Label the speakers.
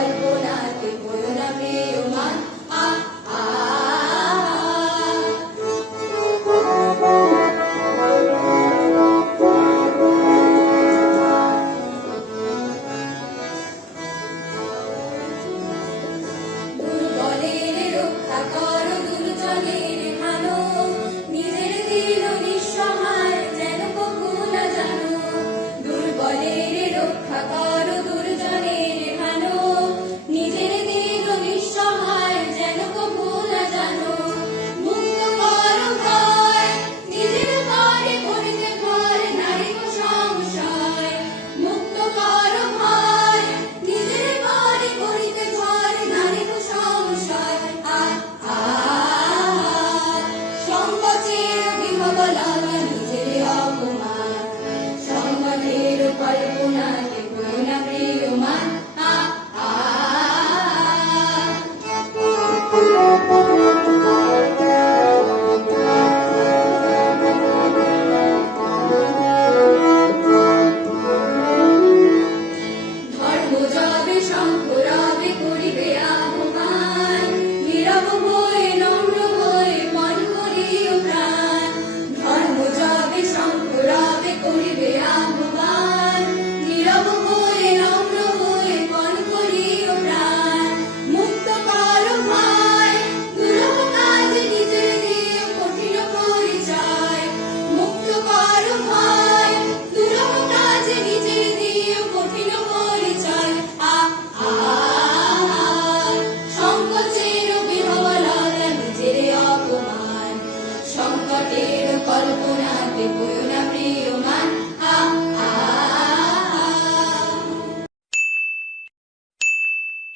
Speaker 1: মোটের
Speaker 2: Aleluia.